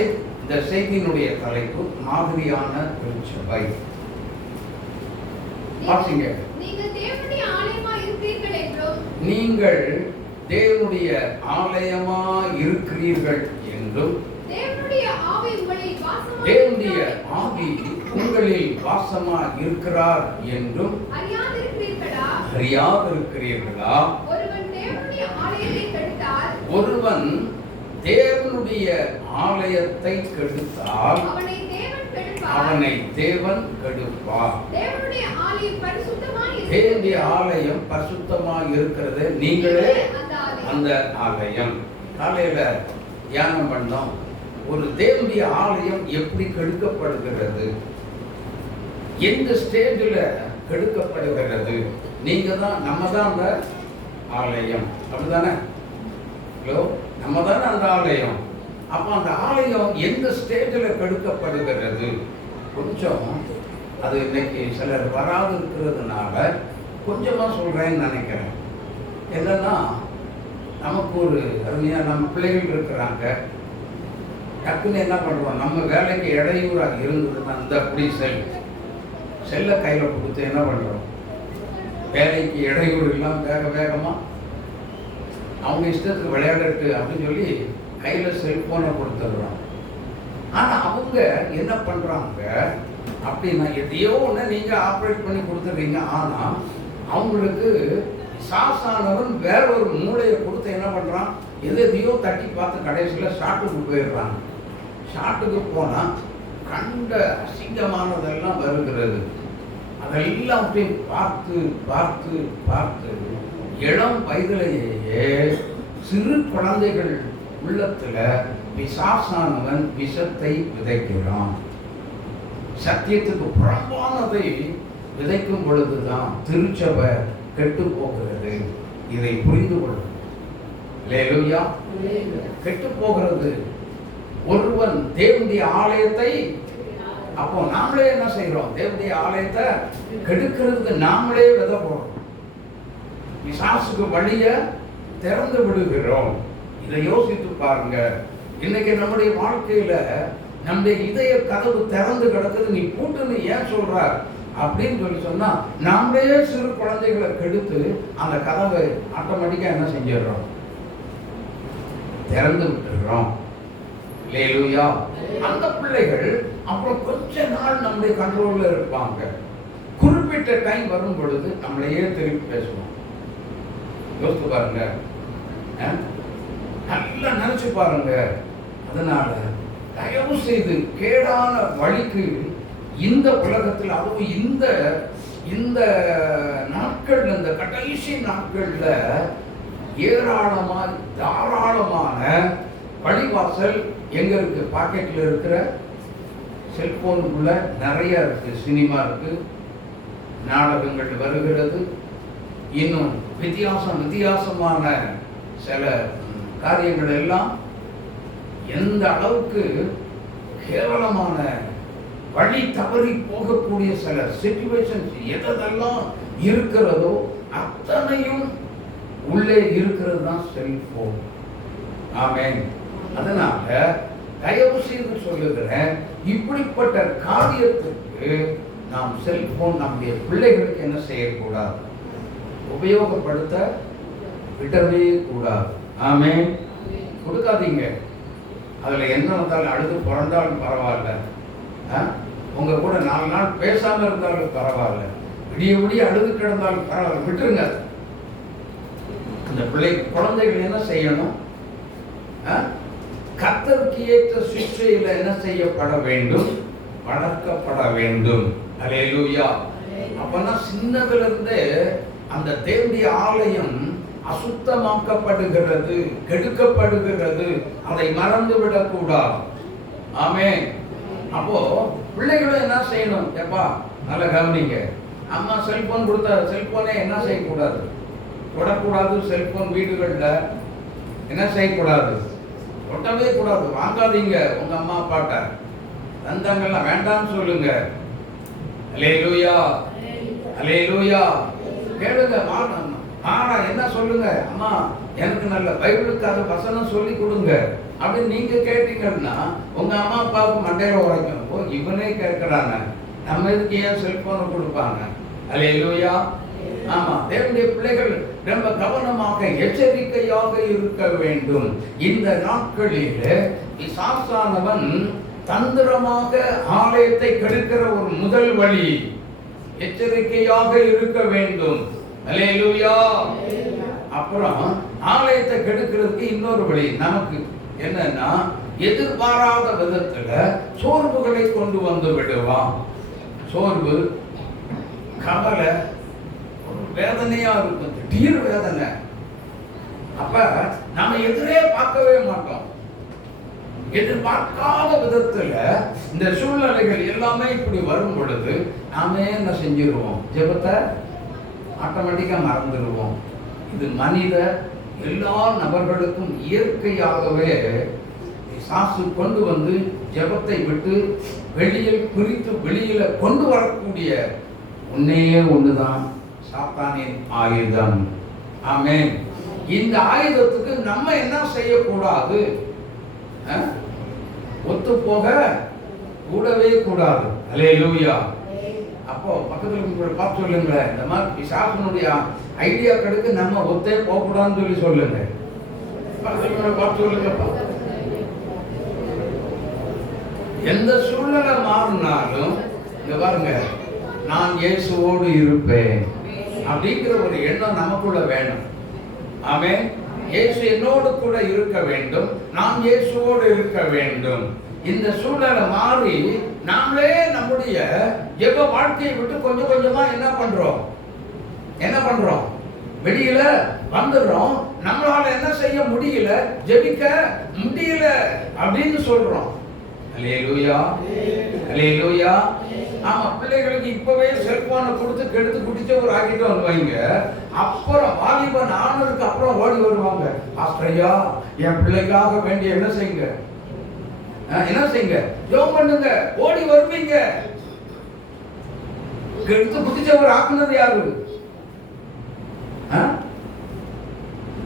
இந்த செய்தியினுடைய தலைப்பு மாதிரியான திருச்சபை. நீங்கள் தேவனுடைய ஆலயமா இருக்கிறீர்கள் என்றும் தேவனுடைய ஆவி உங்களில் வாசமா இருக்கிறார் என்றும் அறியாதிருக்கிறீர்களா? ஒருவன் தேவனுடைய ஆலயத்தை கெடுத்தால் அவனை தேவன் கெடுப்பார். தேவனுடைய ஆலயம் பரிசுத்தமாக இருக்கிறது. நீங்களே அந்த ஆலயம். காலையில தியானம் பண்ணோம். ஒரு தேவனுடைய ஆலயம் எப்படி கெடுக்கப்படுகிறது, எந்த ஸ்டேஜில் கெடுக்கப்படுகிறது? நீங்க தான், நம்ம தான் அந்த ஆலயம். அப்படிதானே? ஹலோ, நம்ம தானே அந்த ஆலயம். அப்போ அந்த ஆலயம் எந்த ஸ்டேஜில் கெடுக்கப்படுகிறது? கொஞ்சம் அது இன்னைக்கு சிலர் வராது இருக்கிறதுனால கொஞ்சமாக சொல்கிறேன்னு நினைக்கிறேன். என்னன்னா, நமக்கு ஒரு அருமையாக நம்ம பிள்ளைகள் இருக்கிறாங்க. டக்குன்னு என்ன பண்ணுறோம், நம்ம வேலைக்கு இடையூறாக இருந்ததுன்னா அந்த அப்படி செல்லை கையில் கொடுத்து என்ன பண்ணுறோம், வேலைக்கு இடையூறு இல்லாமல் வேகமாக அவங்க இஷ்டத்துக்கு விளையாடட்டு அப்படின்னு சொல்லி கையில் செல்ஃபோனை கொடுத்துடுறோம். ஆனால் அவங்க என்ன பண்ணுறாங்க அப்படின்னா, எதையோ ஒன்று நீங்கள் ஆப்ரேட் பண்ணி கொடுத்துட்றீங்க. ஆனால் அவங்களுக்கு சாசானவன் வேற ஒரு மூளையை கொடுத்து என்ன பண்ணுறான், எதையோ தட்டி பார்த்து கடைசியில் ஷாட்டுக்கு போயிடுறாங்க. ஷாட்டுக்கு போனால் கண்ட அசிங்கமானதெல்லாம் வருகிறது. அதெல்லாம் அப்படி பார்த்து பார்த்து பார்த்து இளம் வயதிலேயே சிறு குழந்தைகள் உள்ளத்துல பிசாசானவன் விஷத்தை விதைக்கிறான். சத்தியத்துக்கு புறம்பானதை விதைக்கும் பொழுதுதான் திருச்சபை கெட்டு போகிறது. இதை புரிந்து கொள்ளும். அல்லேலூயா. கெட்டு போகிறது. ஒருவன் தேவனுடைய ஆலயத்தை, அப்போ நாமளே என்ன செய்யறோம், தேவனுடைய ஆலயத்தை கெடுக்கிறதுக்கு நாமளே விதை போடுறோம். பிசாசுக்கு வழிய திறந்து விடுகிறோம். இதை யோசித்து பாருங்க. இன்னைக்கு நம்முடைய வாழ்க்கையில நம்முடைய இதய கதவு திறந்து கிடக்குது. நீ பூட்டுன்னு ஏன் சொல்றார் அப்படின்னு சொல்லி சொன்னா, நாமளே சிறு குழந்தைகளை கெடுத்து அந்த கதவை ஆட்டோமேட்டிக்கா என்ன செஞ்சிடறோம், திறந்து விட்டுறோம். அல்லேலூயா. அந்த பிள்ளைகள் அப்புறம் கொஞ்ச நாள் நம்முடைய கண்ட்ரோல்ல இருப்பாங்க. குறிப்பிட்ட டைம் வரும் பொழுது நம்மளையே திருப்பி பேசுவோம். யோசித்து பாருங்க, நல்லா நினைச்சு பாருங்க. அதனால தயவு செய்து கேடான வழிக்கு இந்த உலகத்தில், அதுவும் இந்த நாட்கள், இந்த கடைசி நாட்கள்ல ஏராளமான தாராளமான வழிவாசல் எங்க இருக்கு? பாக்கெட்ல இருக்கிற செல்போனுக்குள்ள நிறைய இருக்கு. சினிமா இருக்கு, நாடகங்கள் வருகிறது, இன்னும் வித்தியாசமான சில காரியங்கள் எல்லாம். எந்த அளவுக்கு கேவலமான வழி தவறி போகக்கூடிய சில சிச்சுவேஷன்ஸ் எதெல்லாம் இருக்கிறதோ அத்தனையும் உள்ளே இருக்கிறது தான் செல்போன். ஆமென். அதனால தயவு செய்து சொல்லுகிறேன், இப்படிப்பட்ட காரியத்துக்கு நாம் செல்போன் நம்முடைய பிள்ளைகளுக்கு என்ன செய்யக்கூடாது, உபயோகப்படுத்த விடவே கூடாது. ஆமென். கொடுக்காதீங்க. அதுல என்ன வந்தாலும் அழுது புரண்டாலும் பரவாயில்ல, உங்க கூட 4 நாள் பேசாம இருந்தாலும் பரவாயில்ல, விடிய அழுது கிடந்தாலும் பரவாயில்ல, விட்டுருங்க. அந்த குழந்தைகள் என்ன செய்யணும், கர்த்தருக்கு ஏற்ற சிக்ஷையில என்ன செய்யப்பட வேண்டும், வளர்க்கப்பட வேண்டும். அல்லேலூயா. அப்பனா சின்னதுல இருந்து அந்த தேவனுடைய ஆலயம் அசுத்தமாக்கப்படுகிறது, கெடுக்கப்படுகிறது. அதை மறந்து விடக்கூடாது. ஆமென். அப்போ பிள்ளைகளும் என்ன செய்யணும், எப்பா நல்லா கவனிங்க. அம்மா செல்போன் கொடுத்தா செல்போனே என்ன செய்யக்கூடாது, தொடக்கூடாது. செல்போன் வீடுகள்ல என்ன செய்யக்கூடாது, ஒட்டவே கூடாது. வாங்காதீங்க. உங்க அம்மா அப்பாட்ட தந்தாங்கெல்லாம் வேண்டாம்னு சொல்லுங்க. அல்லேலூயா. அல்லேலூயா. கேளுங்க. ஆனா என்ன சொல்லுங்க, அம்மா எனக்கு நல்ல பைபிளுக்காக வசனம் சொல்லி கொடுங்க அப்படின்னு நீங்க கேட்டீங்கன்னா உங்க அம்மா அப்பாவுக்கு மண்டையில உரைக்கும். ஓ, இவனே கேட்கிறாங்க, நம்ம இதுக்கு ஏன் செல்போனை கொடுப்பாங்க? அல்லேலூயா. ஆமா, தேவனுடைய பிள்ளைகள் ரொம்ப கவனமாக எச்சரிக்கையாக இருக்க வேண்டும். இந்த நாட்களில் பிசாசானவன் தந்திரமாக ஆலயத்தை கெடுக்கிற ஒரு முதல் வழி எச்சரிக்கையாக இருக்க வேண்டும். அல்லேலூயா. அப்புறம் ஆலயத்தை கெடுக்கிறதுக்கு இன்னொரு வழி நமக்கு என்னன்னா, எதிர்பாராத விதத்துல சோர்வுகளை கொண்டு வந்து விடுவான். சோர்வு, கவலை, ஒரு வேதனையா இருக்கும், திடீர் வேதனை. அப்ப நம்ம எதிரே பார்க்கவே மாட்டோம். எதிர்பார்க்காத விதத்துல இந்த சூழ்நிலைகள் எல்லாமே இப்படி வரும் பொழுது நாமே என்ன செஞ்சிருவோம்? ஜெபத்தை ஆட்டோமேட்டிக்கா மறந்துடுவோம். இது மனித எல்லா நபர்களுக்கும் இயற்கையாகவே சாசு கொண்டு வந்து ஜெபத்தை விட்டு வெளியில் குறித்து வெளியில கொண்டு வரக்கூடிய ஒன்னே ஒண்ணுதான் சாத்தானின் ஆயுதம். ஆமென். இந்த ஆயுதத்துக்கு நம்ம என்ன செய்யக்கூடாது? ஒத்து போக கூடவே கூடாது. அல்லேலூயா. அப்போ பக்கத்துல பார்த்து சொல்லுங்க, இந்த மாதிரி பிசாசனுடைய ஐடியா கெடுக்கு நம்ம ஒத்தே போகக்கூடாதுன்னு சொல்லி சொல்லுங்க. பக்கத்துல பார்த்து சொல்லுங்க. எந்த சூழ்நிலை மாறினாலும் இங்க பாருங்க, நான் இயேசுவோடு இருப்பேன் அப்படிங்கிற ஒரு எண்ணம் நமக்குள்ள வேணும். ஆமென். இயேசு என்னோடு கூட இருக்க வேண்டும், நான் இயேசுவோடு இருக்க வேண்டும். இந்த சூழ்நிலை மாறி நாமளே நம்முடைய ஜெப வாழ்க்கையை விட்டு கொஞ்சம் கொஞ்சமா என்ன பண்றோம்? வெளியில வந்துடுறோம். நம்மளால என்ன செய்ய முடியல, ஜெபிக்க முடியல அப்படின்னு சொல்றோம். அல்லேலூயா, அல்லேலூயா. ஆமா, பிள்ளைகளுக்கு இப்பவே செல்போனை கொடுத்து கெடுத்து குடிச்சவர் ஆக்கிட்டு வந்து வைங்க. அப்புறம் வாலிபன் ஆனதுக்கு அப்புறம் ஓடி வருவாங்க. ஆஸ்திரையா, என் பிள்ளைக்காக வேண்டிய என்ன செய்யுங்க, ஜெபம் பண்ணுங்க, ஓடி வருவீங்க. கெடுத்து குடிச்சவர் ஆக்குனது யாரு?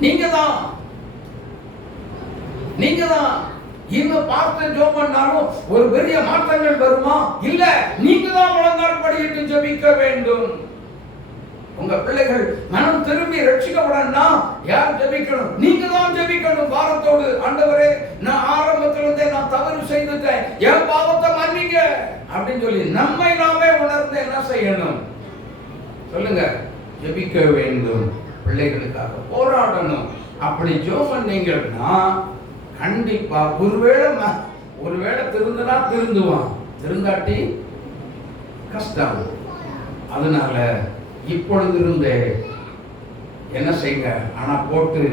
நீங்க தான். இன்னும் பார்த்து ஜெபம் பண்ணாலும் ஒரு பெரிய மாற்றங்கள் வருமா? இல்ல, நீங்க தான் முழங்கால் படியிட்டு ஜெபிக்க வேண்டும். உங்க பிள்ளைகள் மனம் திரும்பி ரட்சிக்கப்படணும்னா யார் ஜெபிக்கணும்? நீங்க தான் ஜெபிக்கணும். பாரத்தோடு, ஆண்டவரே, நான் ஆரம்பத்திலிருந்தே நான் தவறு செய்துட்டேன், என் பாவத்தை மன்னிங்க அப்படின்னு சொல்லி நம்மை நாமே உணர்ந்து என்ன செய்யணும்? சொல்லுங்க, ஜெபிக்க வேண்டும். பிள்ளைகளுக்காக போராடணும். அப்படி ஜெபம் பண்ணீங்கன்னா கண்டிப்பா ஒருவேளை திருந்தினா திருந்துவான், திருந்தாட்டி கஷ்டம். அதனால இப்பொழுது இருந்தே என்ன செய்யுங்க, ஆனா போட்டு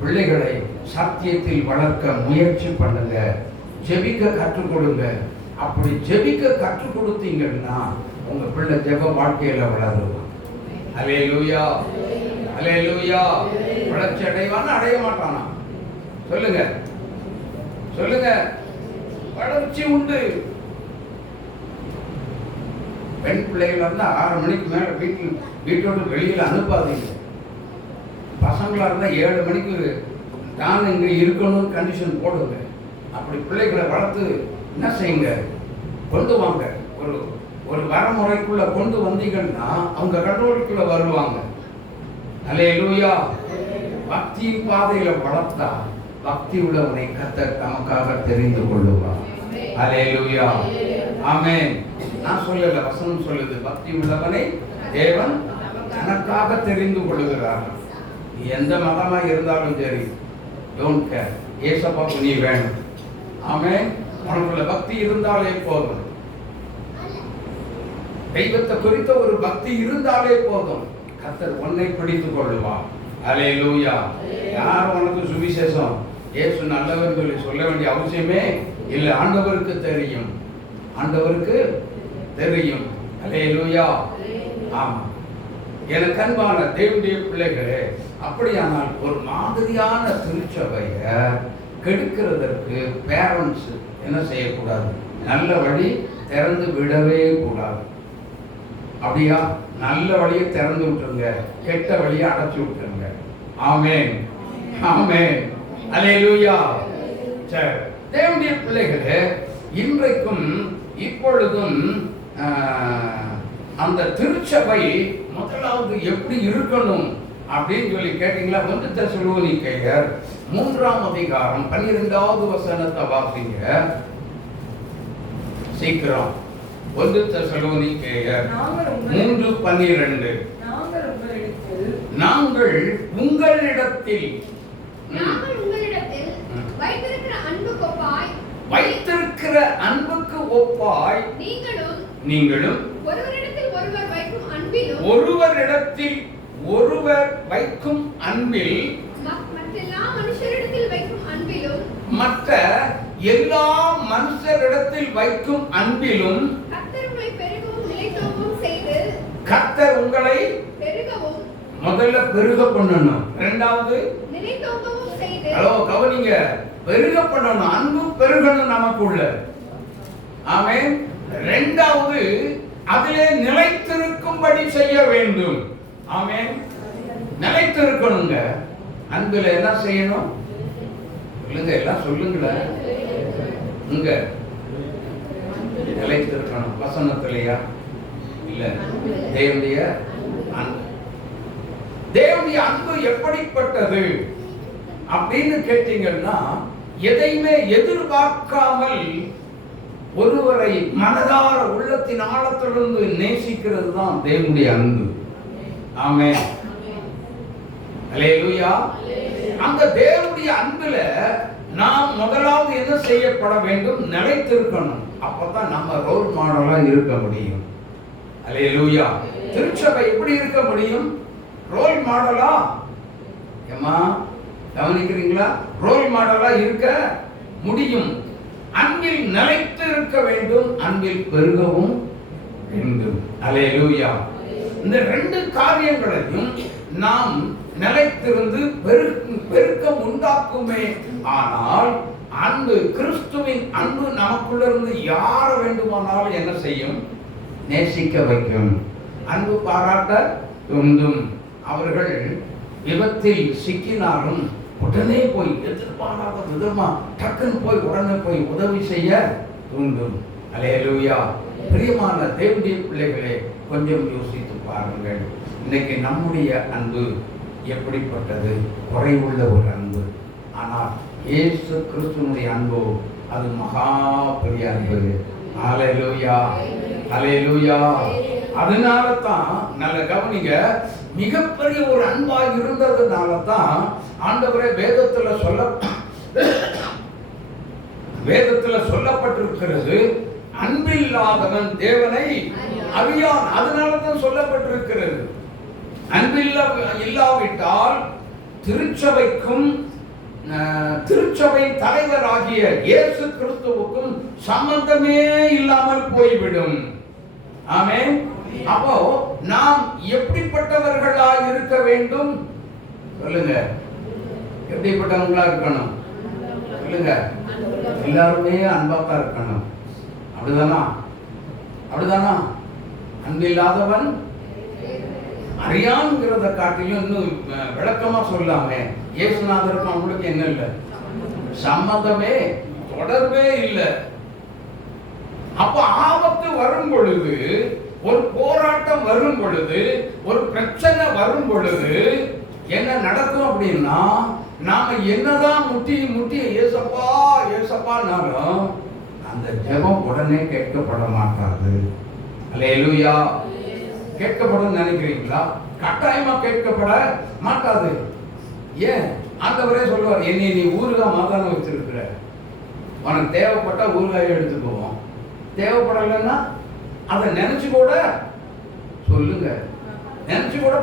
பிள்ளைகளை சத்தியத்தில் வளர்க்க முயற்சி பண்ணுங்க. ஜெபிக்க கற்றுக் கொடுங்க. அப்படி ஜெபிக்க கற்றுக் கொடுத்தீங்கன்னா உங்க பிள்ளை ஜெப வாழ்க்கையில வளருவான். அல்லேலூயா, அல்லேலூயா. வளர்ச்சி அடைவானா அடைய மாட்டானா? சொல்லுங்க, வளர்ச்சி உண்டு. பெண் பிள்ளைகள் இருந்தா 6 மணிக்கு மேல வீட்டோடு வெளியில அனுப்பாதீங்க. பசங்களா இருந்தா 7 மணிக்கு தான் இங்க இருக்கணும் கண்டிஷன் போடுங்க. அப்படி பிள்ளைகளை வளர்த்து என்ன செய்யுங்க, கொண்டு வாங்க. ஒரு வரமுறைக்குள்ள கொண்டு வந்தீங்கன்னா அவங்க கண்ட்ரோலுக்குள்ள வருவாங்க. அல்லேலூயா. பக்தியின் பாதையில வளர்த்தா பக்தி உள்ளவனை கர்த்தர் நமக்காக தெரிந்து கொள்ளுவார். அல்லேலூயா, ஆமென். நான் சொல்லல, வசனம் சொல்லுது, பக்தி உள்ளவனை தேவன் தனக்காக தெரிந்து கொள்ளுகிறார். நீ எந்த மதமா இருந்தாலும் சரி, டோன்ட் கேர், ஏசப்பாக்கு நீ வேணும். ஆமென். உனக்குள்ள பக்தி இருந்தாலே போதும். தெய்வத்தை குறித்த ஒரு பக்தி இருந்தாலே போதும், கர்த்தர் உன்னை பிடித்துக் கொள்ளுவார். அல்லேலூயா. யார் உனக்கு சுவிசேஷம் இயேசு நல்லவர் சொல்லி சொல்ல வேண்டிய அவசியமே இல்லை. ஆண்டவருக்கு தெரியும், ஆண்டவருக்கு தெரியும். அல்லேலூயா. ஆமா, எனக்கு அன்பான தேவனுடைய பிள்ளைகளே, அப்படியானால் ஒரு மாதிரியான திருச்சபையை கெடுக்கிறதற்கு பேரண்ட்ஸ் என்ன செய்யக்கூடாது? நல்ல வழி திறந்து விடவே கூடாது. அப்படியா? நல்ல வழியை திறந்து விட்டுருங்க, கெட்ட வழியை அடைச்சு விட்டுருங்க. ஆமென், ஆமென், அல்லேலூயா. சரி, தேவனுடைய பிள்ளைகளே, இன்றைக்கும் இப்பொழுதும் அந்த திருச்சபை முதலாவது எப்படி இருக்கணும் அப்படின்னு சொல்லி கேட்டீங்களா? 1 தெசலோனிக்கேயர் 3ஆம் அதிகாரம் 12வது வசனத்தை வாசிங்க சீக்கிரம். 1 தெசலோனிக்கேயர் 3:12. நாங்கள் உங்களிடத்தில் வைத்திருக்கிற அன்புக்கு ஒப்பாய் நீங்களும் ஒருவரிடத்தில் ஒருவர் வைக்கும் அன்பில் மற்ற எல்லா மனுஷரிடத்தில் வைக்கும் அன்பிலும் கர்த்தர் உங்களை முதல்ல பெருக பண்ணணும். இரண்டாவது கவனிங்க, பெருக பண்ணணும். அன்பு பெருகணும் நமக்குள்ள. ஆமென். இரண்டாவது அதிலே நிலைத்திருக்கும்படி செய்ய வேண்டும். ஆமென். நிலைத்திருக்கணுங்க. அன்புல என்ன செய்யணும் சொல்லுங்க, எல்லாம் சொல்லுங்களேன். இங்க நிலைத்திருக்கணும். வசனத்திலையா? இல்ல, தேவனுடைய அன்பு. தேவனுடைய அன்பு எப்படிப்பட்டது அப்படின்னு கேட்டீங்கன்னா, எதையுமே எதிர்பார்க்காமல் ஒருவரை மனதார உள்ளத்தின் ஆழத்திலிருந்து நேசிக்கிறது தான் தேவனுடைய அன்பு. ஆமென். அல்லேலூயா. அந்த தேவனுடைய அன்புல நாம் முதலாவது என்ன செய்யப்பட வேண்டும்? நிலைத்திருக்கணும். அப்பதான் நம்ம ரோல் மாடலா இருக்க முடியும். அல்லேலூயா. திருச்சபை எப்படி இருக்க முடியும்? ரோல் மாடலா? ஏமா கவனிக்கிறீங்களா? ரோல் மாடலா இருக்க முடியும். அன்பில் நிலைத்து இருக்க வேண்டும், அன்பில் பெருகவும் வேண்டும். அல்லேலூயா. இந்த ரெண்டு காரியங்களையும் நாம் நிலைத்திருந்து பெருக்கம் உண்டாக்குமே. ஆனால் அன்பு, கிறிஸ்துவின் அன்பு நமக்குள்ளிருந்து யார வேண்டுமானாலும் என்ன செய்யும்? நேசிக்க வைக்கும். அன்பு பாராட்ட தூண்டும். அவர்கள் விபத்தில் சிக்கினாலும் உடனே போய் எதிர்பாராத விதமா டக்குன்னு போய் உடனே போய் உதவி செய்ய தூண்டும். அல்லேலூயா. பிரியமான தேவனுடைய பிள்ளைகளே, கொஞ்சம் யோசித்து பாருங்கள். இன்னைக்கு நம்முடைய அன்பு எப்படிப்பட்டது? குறைவுள்ள ஒரு அன்பு. ஆனால் இயேசு கிறிஸ்துவினுடைய அன்பு அது மகா பெரிய அன்பு. அல்லேலூயா, அல்லேலூயா. அதனால தான் நல்ல கவனிங்க, மிகப்பெரிய ஒரு அன்பாக இருந்ததுனால தான் ஆண்டவரே வேதத்துல சொல்லப்பட்டிருக்கிறது, அன்பில்லாதவன் தேவனை அறியான். அதனால தான் சொல்லப்பட்டிருக்கிறது. அன்பில்லாவிட்டால் திருச்சபைக்கும் திருச்சபை தலைவராகிய இயேசு கிறிஸ்துவுக்கும் சம்பந்தமே இல்லாமல் போய்விடும். ஆமென். அப்போ நாம் எப்படிப்பட்டவர்களா இருக்க வேண்டும்? சொல்லுங்க, எப்படிப்பட்டவங்களா இருக்கணும்? சொல்லுங்க. எல்லாருமே அன்பாக இருக்கணும். அப்படிதானா? அப்படிதானா? அன்பில்லாதவன் அறியான்ங்கிறத காட்டிலும் இன்னும் விளக்கமா சொல்லாமே. இயேசுநாதருக்கும் அவங்களுக்கு என்ன இல்லை? சம்மதமே, தொடர்பே இல்லை. அப்ப ஆபத்து வரும் பொழுது, ஒரு போராட்டம் வரும் பொழுது, ஒரு பிரச்சனை வரும் பொழுது என்ன நடக்கும் அப்படின்னா, நாம என்னதான் முட்டி முட்டி ஏசப்பா ஏசப்பானாலும் அந்த ஜெபம் உடனே கேட்கப்பட மாட்டாது. அல்லேலூயா. கேட்கப்படும் நினைக்கிறீங்களா? கட்டாயமா கேட்கப்பட மாட்டாது. ஏன்? ஆண்டவரே சொல்லுவார், என்னை நீ ஊறுகாய் மாதான வச்சிருக்கிற, உனக்கு தேவைப்பட்ட ஊறுகாயை எடுத்துக்குவோம், தேவைப்படலைன்னா அதை நினைச்சு கூட சொல்லுங்க, நினைச்சு கூட.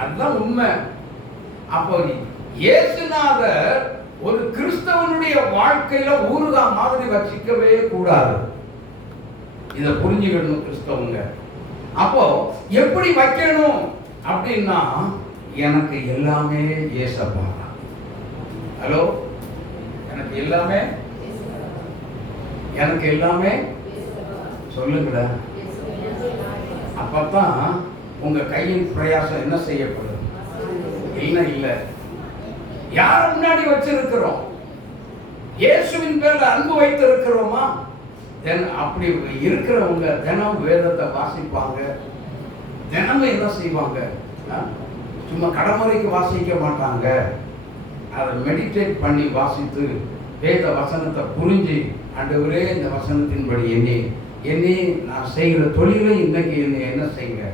அதுதான் உண்மை. அப்போ இயேசுநாதர் ஒரு கிறிஸ்தவனுடைய வாழ்க்கையில ஊறுகாய் மாதிரி வச்சிக்கவே கூடாது. இதை புரிஞ்சுக்கணும் கிறிஸ்தவங்க. அப்போ எப்படி வைக்கணும் அப்படின்னா, எனக்கு எல்லாமே ஏசப்பா. ஹலோ, எனக்கு எல்லாமே, எனக்கு எல்லாமே சொல்லுங்கள. அப்பதான் உங்க கையின் பிரயாசம் என்ன செய்யப்படும்? இல்லை, யார் முன்னாடி வச்சிருக்கிறோம்? இயேசுவின் பேர்ல அன்பு வைத்து இருக்கிறோமா? அப்படி இருக்கிறவங்க தினம் வேதத்தை வாசிப்பாங்க. தினமும் என்ன செய்வாங்க? சும்மா கடமுறைக்கு வாசிக்க மாட்டாங்க. அதை மெடிடேட் பண்ணி வாசித்து வேத வசனத்தை புரிஞ்சு, ஆண்டவரே இந்த வசனத்தின்படி என்னை நான் செய்கிற தொழிலை இன்னைக்கு என்ன செய்யுங்க,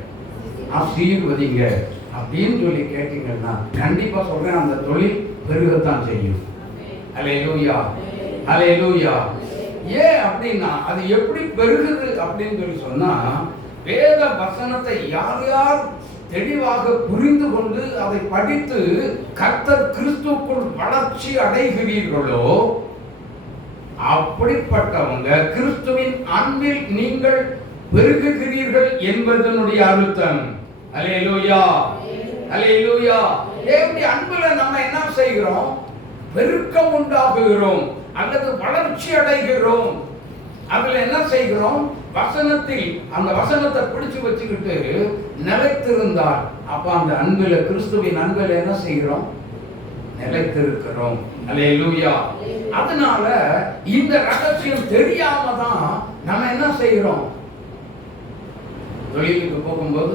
ஆசீர்வதிங்க அப்படின்னு சொல்லி கேட்டீங்கன்னா கண்டிப்பா சொல்றேன், அந்த தொழில் பெருகத்தான் செய்யும். அல்லேலூயா, அல்லேலூயா. ஏன் அப்படின்னா அது எப்படி பெருகுது அப்படின்னு சொல்லி சொன்னா, வேத வசனத்தை யார் யார் தெளிவாக புரிந்து கொண்டு அதை படித்து கர்த்தர் கிறிஸ்துவுக்குள் வளர்ச்சி அடைகிறீர்களோ அப்படிப்பட்டவங்க கிறிஸ்துவின் அன்பில் நீங்கள் பெருகுகிறீர்கள் என்பதனுடைய அர்த்தம். அல்லேலூயா, அல்லேலூயா. எப்படி அன்புல நம்ம என்ன செய்கிறோம்? பெருக்கம் உண்டாகுகிறோம் அல்லது வளர்ச்சி அடைகிறோம். அதுல என்ன செய்கிறோம்? வசனத்தில் அந்த வசனத்தை பிடிச்சு வச்சுக்கிட்டு நிலைத்திருந்தால் அப்ப அந்த அன்பில, கிறிஸ்துவின் அன்பில என்ன செய்கிறோம்? நிலைத்திருக்கிறோம். அல்லேலூயா. அதனால இந்த ரகசியம் தெரியாம தான் நம்ம என்ன செய்கிறோம்? தொழிலுக்கு போகும்போது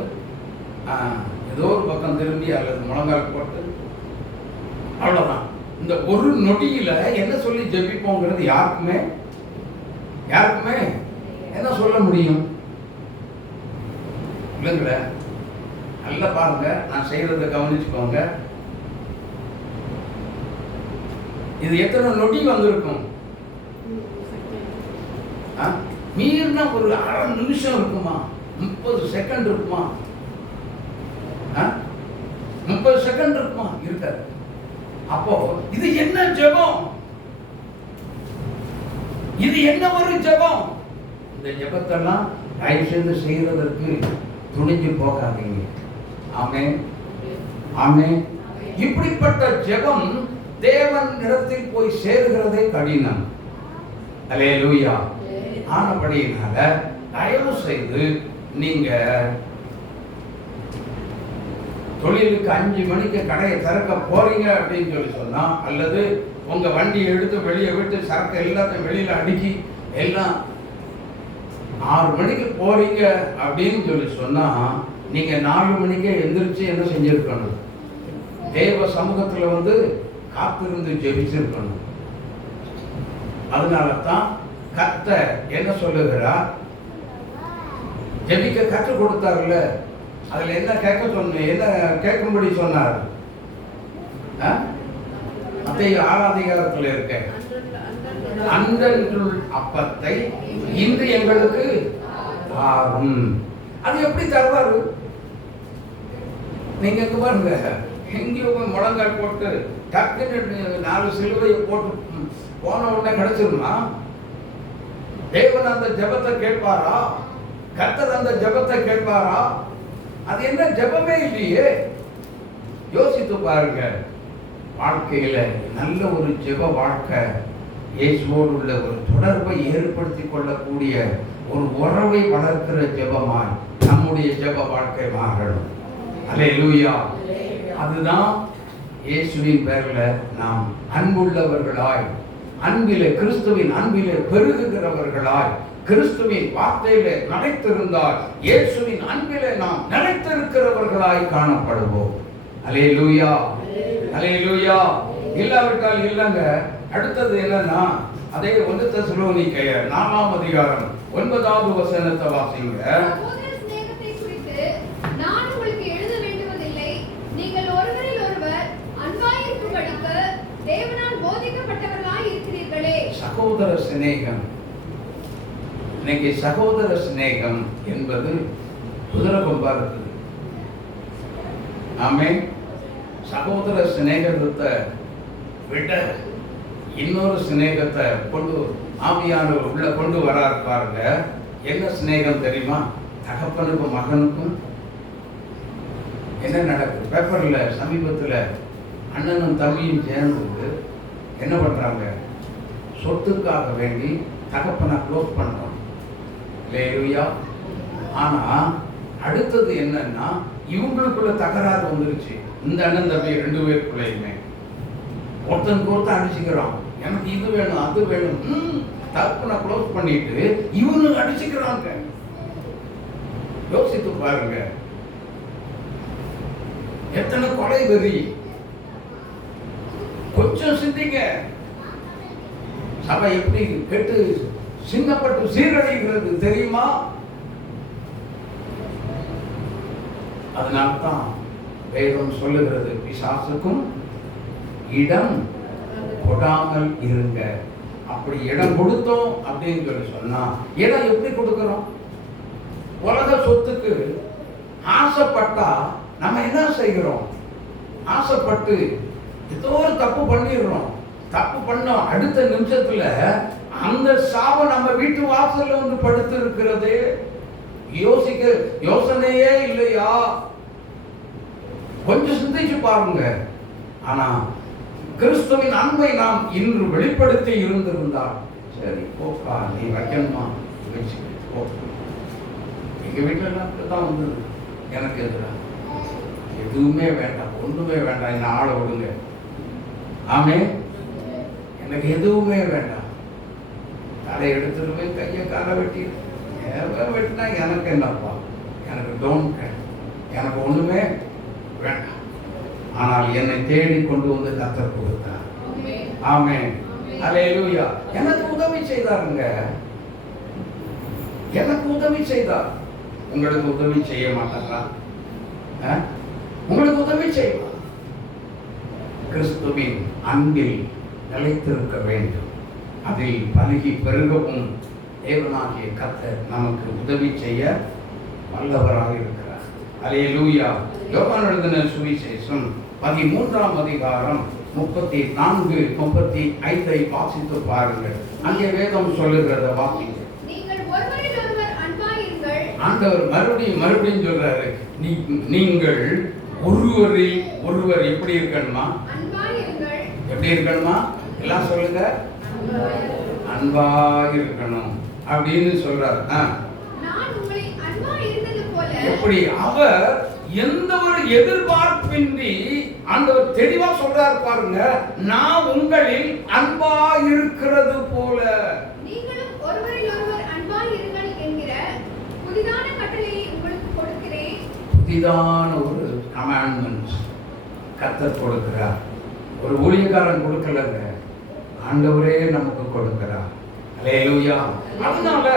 ஏதோ ஒரு பக்கம் திரும்பி அல்லது முழங்கால் போட்டு அவ்வளவுதான். இந்த ஒரு நொடியில என்ன சொல்லி ஜெபிப்போங்கிறது யாருக்குமே என்ன சொல்ல முடியும்? இல்லைங்கள? நல்லா பாருங்க, நான் செய்யறதை கவனிச்சுக்கோங்க. இது எத்தனை நொடி வந்திருக்கும்? மீறினா ஒரு அரை நிமிஷம் இருக்குமா? 30 செகண்ட் இருக்குமா? 30 செகண்ட் இருக்குமா? இருக்காது. அப்போ இது என்ன ஜெபம்? இது என்ன ஒரு ஜெபம்? இந்த ஜெபத்தெல்லாம் தயவு செய்து செய்யறதற்கு துணிஞ்சு போகாதீங்க. ஆமென், ஆமென். இப்படிப்பட்ட ஜெபம் தேவன் இடத்தில் போய் சேர்கிறதே கடினம். அல்லேலூயா. ஆனபடியினால தயவு செய்து நீங்க தொழிலுக்கு 5 மணிக்கு கடையை திறக்க போறீங்க அப்படின்னு சொல்லி சொன்னா, அல்லது உங்க வண்டியை எடுத்து வெளியே விட்டு சரக்கு எல்லாத்தையும் வெளியில அடுக்கி எல்லாம் 6 மணிக்கு போறீங்க அப்படின்னு சொல்லி சொன்னா, நீங்க 4 மணிக்கே எந்திரிச்சு என்ன செஞ்சிருக்கணும்? தேவ சமூகத்துல வந்து காத்திருந்து ஜெபிச்சிருக்கணும். அதனால தான் கர்த்தர் என்ன சொல்லுகிறார்? ஜெபிக்க கற்றுக் கொடுத்தார்ல, அதுல என்ன கேட்கும்படி சொன்னார்? மத்தேயு 6ஆம் அதிகாரத்தில் இருக்க அன்றன்றுள் அப்பத்தை இன்று எங்களுக்கு தாரும். அது எப்படி தருவாரு? நீங்க எங்க பாருங்க, எங்கேயோ முழங்கால் போட்டு டக்குன்னு 4 சிலுவையை போட்டு போன உடனே கிடைச்சிருமா? தேவன் அந்த ஜெபத்தை கேட்பாரா? கர்த்தர் அந்த ஜெபத்தை கேட்பாரா? அது என்ன ஜெபமே இல்லையே. யோசித்து பாருங்க. வாழ்க்கையில நல்ல ஒரு ஜெப வாழ்க்கை, இயேசுவோடு உள்ள ஒரு தொடர்பை ஏற்படுத்தி கொள்ளக்கூடிய ஒரு உறவை வளர்க்கிற ஜெபமாய் நம்முடைய ஜெப வாழ்க்கை மாறணும். அல்லேலூயா. அதுதான் இயேசுவின் பேர்ல நாம் அன்புள்ளவர்களாய், அன்பிலே, கிறிஸ்துவின் அன்பிலே பெருகுகிறவர்களாய், கிறிஸ்துவின் வார்த்தையிலே நிலைத்திருந்தால் இயேசுவின் அன்பிலே நாம் நிலைத்திருக்கிறவர்களாய் காணப்படுவோம். அல்லேலூயா, அல்லேலூயா. இல்லாவிட்டால் இல்லைங்க. அடுத்தது என்னன்னா, அதே 1 தெசலோனிக்கேயர் 4ஆம் அதிகாரம் 9வது வசனத்தை வாசிங்க. நான் உங்களுக்கு எழுத வேண்டுவதில்லை, நீங்கள் ஒருவரில் ஒருவர் அன்பாயிருக்கும்படிக்கு தேவனால் போதிக்கப்பட்டவர்களாய் இருக்கிறீர்களே. சகோதர சிநேகம். இன்னைக்கு சகோதர சிநேகம் என்பது குதிரை கொம்பா இருக்குது. ஆமென். சகோதர சிநேகத்தை விட இன்னொரு சிநேகத்தை கொண்டு ஆவியானவர் உள்ள கொண்டு வரார் பாருங்க. என்ன சிநேகம் தெரியுமா? தகப்பனுக்கும் மகனுக்கும் என்ன நடக்குது? பேப்பர்ல சமீபத்தில் அண்ணனும் தம்பியும் சேர்ந்து என்ன பண்றாங்க? சொத்துக்காக வேண்டி தகப்பனை க்ளோஸ் பண்றோம். அல்லேலூயா. ஆனா அடுத்தது என்னன்னா, இவங்களுக்குள்ள தகராறு வந்துருச்சு. இந்த அண்ணன் தம்பி 2 பேருக்குள்ளயுமே ஒருத்தனுக்கு ஒருத்தன் அடிச்சுக்கிறோம். எனக்கு இது வேணும் அது வேணும், தப்புன க்ளோஸ் பண்ணிட்டு இவனு அடிச்சுக்கிறாங்க. யோசித்து பாருங்க, எத்தனை கொலை வெறி. கொஞ்சம் சிந்திங்க, சபை எப்படி கெட்டு சின்னப்பட்டு சீரழிகிறது தெரியுமா? அதனால்தான் வேதம் சொல்லுகிறது, பிசாசுக்கும் இடம் கொடாமல் இருங்க. அப்படி இடம் கொடுத்தோம் அப்படின்னு சொல்லி சொன்னா, இடம் எப்படி கொடுக்கிறோம்? உலக சொத்துக்கு ஆசைப்பட்டா நம்ம என்ன செய்கிறோம்? ஆசைப்பட்டு ஏதோ ஒரு தப்பு பண்ணிடுறோம். தப்பு பண்ணோம், அடுத்த நிமிஷத்துல அந்த சாபம் நம்ம வீட்டு வாசல்ல வந்து படுத்து இருக்கிறது. யோசனையே இல்லையா? கொஞ்சம் சிந்திச்சு பாருங்க. ஆனா கிறிஸ்துவின் அன்பை நாம் இன்று வெளிப்படுத்தி இருந்திருந்தால், சரி போக்கா நீ வைக்கணுமா வச்சு போ. எங்க வீட்டுல அப்படித்தான் வந்தது. எனக்கு எதிராக எதுவுமே வேண்டாம், ஒண்ணுமே வேண்டாம், என்ன ஆளை விடுங்க. ஆமே, எனக்கு எதுவுமே வேண்டாம். தலை எடுத்துட்டு போய் கையை காலை வெட்டி வெட்டினா எனக்கு என்னப்பா, எனக்கு டோன்ட் கேர், எனக்கு ஒண்ணுமே வேண்டாம். ஆனால் என்னை தேடி கொண்டு வந்து கர்த்தர் கொடுத்தார். ஆமென், அல்லேலூயா. எனக்கு உதவி செய்தாருங்க, எனக்கு உதவி செய்தார். உங்களுக்கு உதவி செய்ய மாட்டாரா? உங்களுக்கு உதவி செய்வார். கிறிஸ்துவின் அன்பில் நிலைத்திருக்க வேண்டும், அதில் பலுகி பெருகவும் தேவனாகிய கர்த்தர் நமக்கு உதவி செய்ய வல்லவராக இருக்கிறார். அல்லேலூயா. யோவான் எழுதின சுவிசேஷம் 13ஆம் அதிகாரம் 34, 35 வாசித்து பாருங்கள். அங்கே வேதம் சொல்லுகிறத வாசிங்க. ஆண்டவர் மறுபடியும் சொல்றாரு, நீங்கள் ஒருவரில் ஒருவர் எப்படி இருக்கணுமா? எப்படி இருக்கணுமா? எல்லாம் சொல்லுங்க, அன்பா இருக்கணும் அப்படின்னு சொல்றாரு. எப்படி? அவர் எந்த ஒரு எதிர்பார்ப்பின்றி ஆண்டவர் தெளிவா சொல்றாரு பாருங்க, நான் உங்களில் அன்பா இருக்கிறது போல நீங்களும் ஒருவரில் ஒருவர் அன்பா இருங்கள் என்கிற புதிதான கட்டளையை உங்களுக்கு கொடுக்கிறேன். புதிதான ஒரு கமாண்ட்மென்ட் கர்த்தர் கொடுக்கிறார். ஒரு ஊழியக்காரன் கொடுக்கலங்க, ஆண்டவரே நமக்கு கொடுக்கிறார். அல்லேலூயா. அதனால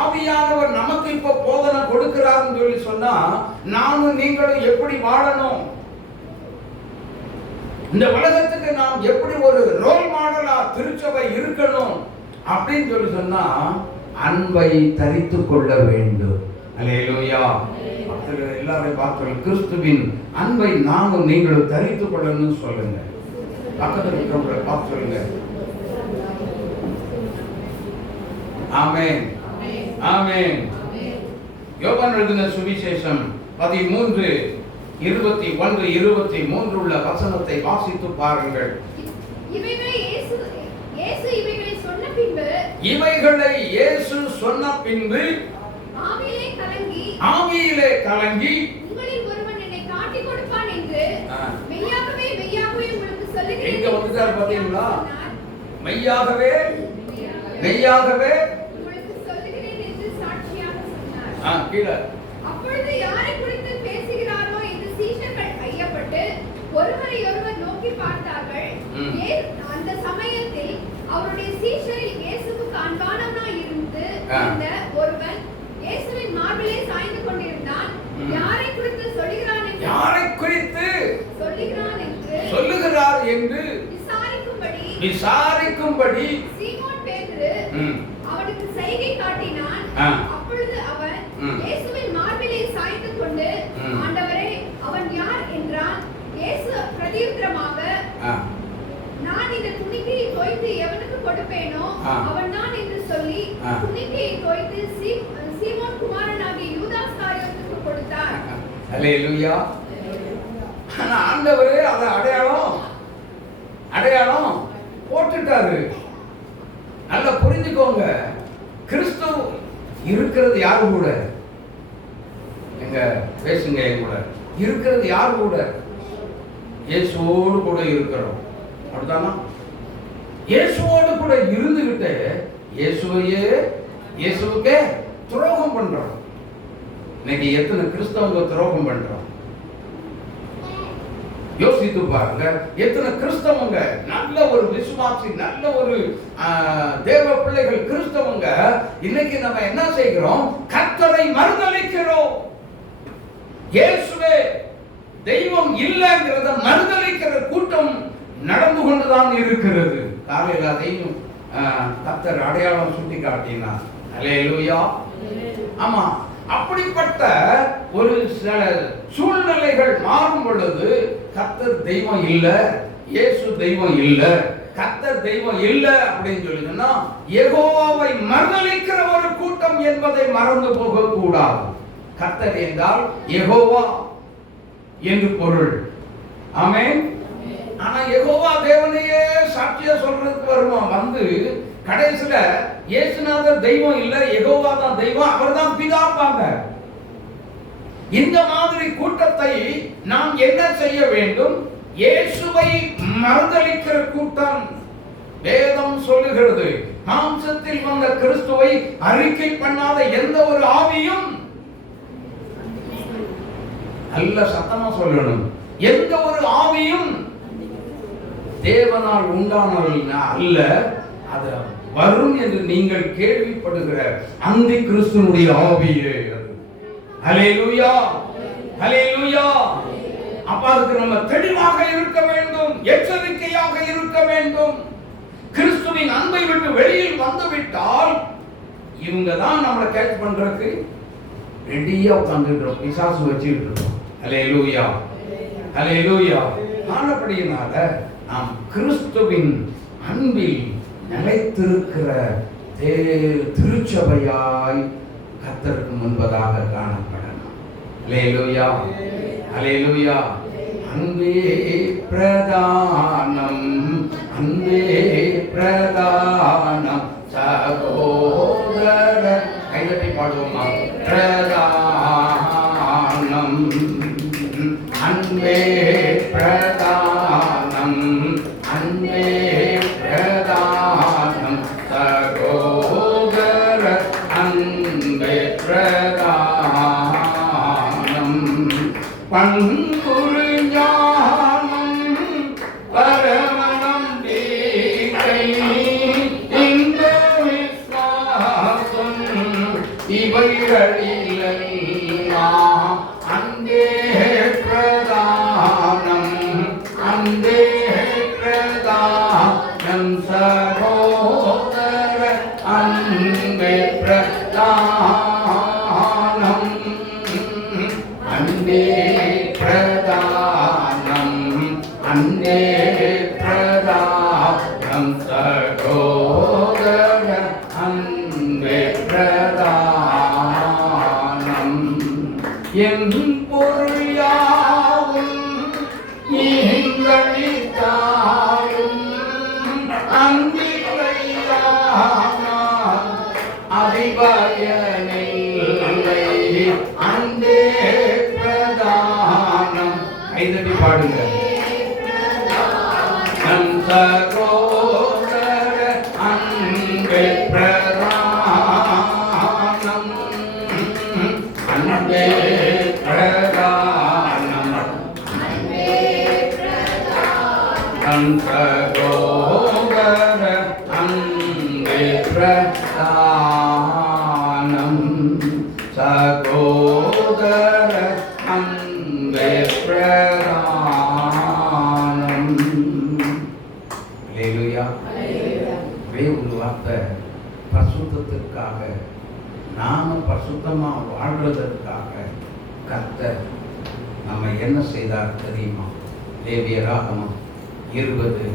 ஆவியானவர் நமக்கு இப்ப போதனை கொடுக்கிறார்னு சொல்லி சொன்னா, நானும் நீங்களும் எப்படி வாழணும், இந்த உலகத்துக்கு நாம் எப்படி ஒரு ரோல் மாடலா திருச்சபை இருக்கணும் அப்படின்னு சொல்லி சொன்னா, அன்பை தரித்து கொள்ள வேண்டும். அல்லேலூயா. எல்லாரையும் பார்த்து கிறிஸ்துவின் அன்பை நாமும் நீங்களும் தரித்து கொள்ளணும்னு சொல்லுங்க. பக்கத்தில் இருக்கிறவங்களை பார்த்து சொல்லுங்க. ஆமென், ஆமென். யோவான் எழுதின சுவிசேஷம் 13, 21, 23 உள்ள வசனத்தை வாசித்து பாருங்கள். இவைகளை இயேசு சொன்ன பின்பு ஆவியிலே கலங்கி உங்களில் ஒருவன் என்னை காட்டிக் கொடுப்பான் என்று மெய்யாகவே உங்களுக்கு சொல்லுகிறேன். எங்க வந்துட்டார் பாத்தீங்களா? மெய்யாகவே உங்களுக்கு சொல்லுகிறேன் என்று சாட்சியாக சொன்னார். கீழே அப்பொழுது யாரை குறித்து பேசுகிறாரோ என்று சீஷர்கள் ஐயப்பட்டு ஒருவரை ஒருவர் நோக்கி பார்த்தார்கள். அந்த சமயத்தில் அவருடைய சீஷரில் இயேசுவுக்கு அன்பானவனாய் இருந்த ஒருவன் இயேசுவின் மார்பிலே சாய்ந்து கொண்டிருந்தான். யாரை குறித்து சொல்லுகிறான் என்று சொல்லுகிறார் என்று விசாரிக்கும்படி சீமோன் பேதுரு அவனுக்கு செய்கை காட்டினான். அப்பொழுது அவன் இயேசுவின் மார்பிலே சாய்ந்து கொண்டு, ஆண்டவரே, அவன் யார் என்றான். இயேசு பிரதியுத்தரமாக, நான் இந்த துணிக்கையை தோய்த்து எவனுக்கு கொடுப்பேனோ அவன் நான் என்று சொல்லி துணிக்கையை தோய்த்து சீமோன் குமாரனாகிய யூதாஸ்காரியோத்துக்கு கொடுத்தார். அல்லேலூயா. ஆண்டவரே அதை அடையாளம் போட்டுட்டாரு. நல்லா புரிஞ்சுக்கோங்க, கிறிஸ்து இருக்கிறது யாரு கூட? எங்க பேசுங்க, என் கூட இருக்கிறது யாரு கூட? இயேசுவோடு கூட இருக்கிறோம். அப்படித்தானா? இயேசுவோடு கூட இருந்துகிட்டு இயேசுவுக்கே துரோகம் பண்றோம். இன்னைக்கு எத்தனை கிறிஸ்தவங்க துரோகம் பண்றோம்? யோசித்து பாருங்க. எத்தனை கிறிஸ்தவங்க, நல்ல ஒரு விசுவாசி, நல்ல ஒரு தேவ பிள்ளைகள் கிறிஸ்தவங்க, இன்னைக்கு நம்ம என்ன செய்கிறோம்? கர்த்தரை மறுதலிக்கிறோம். இயேசுவே தெய்வம் இல்லைங்கிறத மறுதலிக்கிற கூட்டம் நடந்து கொண்டுதான் இருக்கிறது. காலையில் அதையும் கர்த்தர் அடையாளம் சுட்டி காட்டினார். அல்லேலூயா. ஆமா, அப்படிப்பட்ட ஒரு சில சூழ்நிலைகள் மாறும் பொழுது கர்த்தர் தெய்வம் இல்ல, இயேசு தெய்வம் இல்ல, கர்த்தர் தெய்வம் இல்ல அப்படின்னு சொல்லினா யெகோவாவை மறுதலிக்கிற ஒரு கூட்டம் என்பதை மறந்து போக கூடாது. கர்த்தர் என்றால் யெகோவா என்று பொருள். ஆமென். ஆனா யெகோவா தேவனையே சாட்சியா சொல்றதுக்கு வருவான். வந்து கடைசில இயேசுநாதர் தெய்வம் இல்ல, யெகோவா தான் தெய்வம், அவர்தான் பிதாப்பாங்க. இந்த மாதிரி கூட்டத்தை நாம் என்ன செய்ய வேண்டும்? இயேசுவை மறுதலிக்கிற கூட்டம். வேதம் சொல்லுகிறது, மாம்சத்தில் வந்த கிறிஸ்துவை அறிக்கை பண்ணாத எந்த ஒரு ஆவியும், நல்ல சத்தமா சொல்லணும், எந்த ஒரு ஆவியும் தேவனால் உண்டானது அல்ல, அது வரும் என்று நீங்கள் கேள்விப்படுகிற அந்தி கிறிஸ்துனுடைய ஆவியே. ஹல்லேலூயா, ஹல்லேலூயா. அப்ப அதுக்கு நம்ம தெளிவாக இருக்க வேண்டும், எச்சரிக்கையாக இருக்க வேண்டும். கிறிஸ்துவின் அன்பை விட்டு வெளியில் வந்துவிட்டால் இவங்க தான் நம்மளை கேட்ச் பண்றதுக்கு ரெடியா உட்கார்ந்துட்டோம், பிசாசு வச்சுக்கிட்டு இருக்கோம். ஹல்லேலூயா, ஹல்லேலூயா. ஆனபடியினால நாம் கிறிஸ்துவின் அன்பில் நிலைத்திருக்கிற திருச்சபையாய் கர்த்தருக்கு முன்பதாக காணப்படணும். அல்லேலூயா, அல்லேலூயா. அன்பே பிரதானம், அன்பே பிரதானம், சகோதர கைதட்டி பாடுவோமா? பிரதானம், அன்பே பிரதானம், அன்பே பிரதானம், சகோதர அன்பே பிரதானம். பண்புரு ஞானம் பரமணம் தீக்கை இந்த விசுவாசம் இவைகளிலெல்லாம் அன்பே பிரதானம், அன்பே பிரதானம், சகோதர அன்பே பிரதானம், அன்பே பிரதானம், அன்பே பிரதானம், சகோதர அன்பே பிரதானம். என் பொருள் யாவும் நீங்களித்தாலும் அன்பில்லையானால் அதிபயனில்லை, அன்பே பிரதானம். கைதட்டி பாடுங்க. நம் சகோதர அன்பே பிரதானம், அன்பே பிரதானம், நம் சகோதர அன்பே பிரதானம், சகோதர அன்பே பிரதானம். அல்லேலூயா. ஒரே ஒரு வார்த்தை, பரிசுத்தத்திற்காக, நாம பரிசுத்தமா வாழ்வதற்காக கர்த்தர் நம்ம என்ன செய்தார் தெரியுமா? லேவியராகமம் 20:26.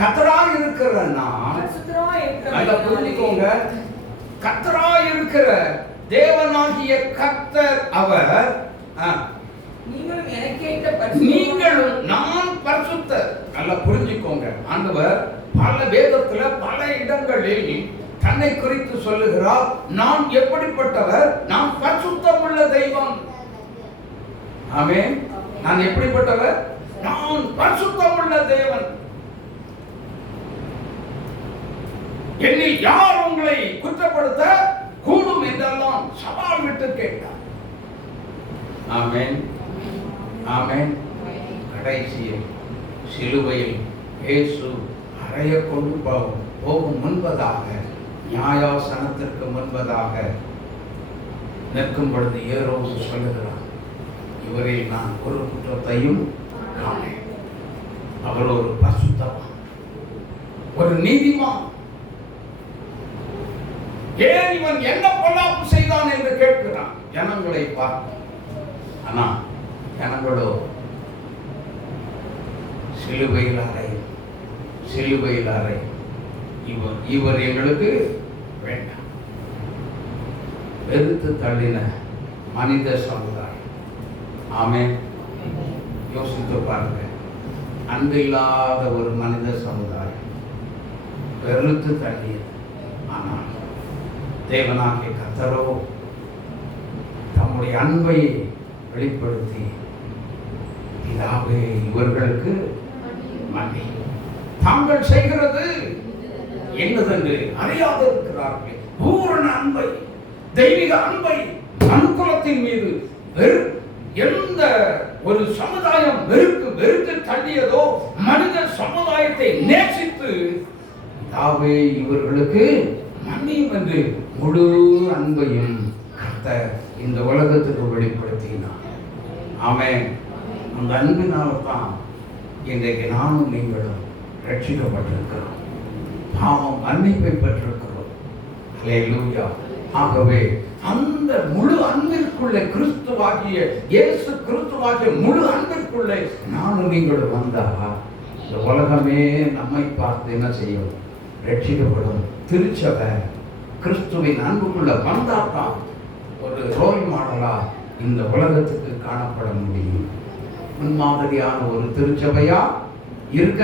கர்த்தராய் இருக்கிற நான், நல்லா புரிஞ்சுக்கோங்க, கர்த்தராய் இருக்கிற தேவனாகிய கர்த்தர் அவர், நீங்களும் நான் பரிசுத்தர். நல்லா புரிஞ்சுக்கோங்க. ஆண்டவர் பல வேதத்துல பல இடங்களில் தன்னை குறித்து சொல்லுகிறார். நான் எப்படிப்பட்டவர்? நான் பரிசுத்தம் உள்ள தெய்வம். ஆமென். நான் எப்படிப்பட்டவர்? நான் பரிசுத்தம் உள்ள தேவன். என்னில் யார் உங்களை குற்றப்படுத்த கூடும் என்றெல்லாம் சவால் விட்டு கேட்டார். ஆமென், ஆமென். கடைசியில் சிலுவையில் இயேசு அறைய கொண்டு போகும் முன்பதாக, நியாயாசனத்திற்கு முன்பதாக நிற்கும் பொழுது ஏரோது சொல்லுகிறார், இவரில் நான் ஒரு குற்றத்தையும் காணேன். அவர் ஒரு பரிசுத்தவான், ஒரு நீதிமான். ஏன் இவன் என்ன பொல்லாப்பு செய்தான் என்று கேட்கிறான் ஜனங்களை பார்த்து. ஆனா ஜனங்களோ சிலுவையில் அறை, சிலுவையில் அறை, இவர் எங்களுக்கு வேண்டாம். வெறுத்து தள்ளின மனித சமுதாயம். ஆமென். யோசித்து பாருங்க, அன்பில்லாத ஒரு மனித சமுதாயம் வெறுத்து தள்ளியது. ஆனால் தேவனாகிய கர்த்தரோ தம்முடைய அன்பை வெளிப்படுத்தி, பிதாவே இவர்களுக்கு மன்னியும், தாங்கள் செய்கிறது என்னதென்று அறியாதிருக்கிறார்கள். பூரண அன்பை, தெய்வீக அன்பை மனுக்குலத்தின் மீது எந்த ஒரு சமுதாயம் வெறுத்து தள்ளியதோ, மனித சமுதாயத்தை நேசித்து பிதாவே இவர்களுக்கு மன்னியும் என்று முழு அன்பையும் கர்த்தர் இந்த உலகத்துக்கு வெளிப்படுத்தினார். ஆமென். அந்த அன்பினால்தான் இன்றைக்கு நானும் நீங்களும் ரட்சிக்கப்பட்டிருக்கிறோம், பாவம் மன்னிப்பை பெற்றிருக்கிறோம். ஹல்லேலூயா. ஆகவே அந்த முழு அன்பிற்குள்ளே, கிறிஸ்துவாகிய இயேசு கிறிஸ்துவாகிய முழு அன்பிற்குள்ளே நானும் நீங்களும் வந்தா, இந்த உலகமே நம்மை பார்த்து என்ன செய்யும்? ரட்சிக்கப்படும். திருச்சபை கிறிஸ்துவின் அன்புக்குள்ள வந்தாதான் ஒரு ரோல் மாடலா இந்த உலகத்துக்கு காணப்பட முடியும். முன்மாதிரியான ஒரு திருச்சபையா இருக்க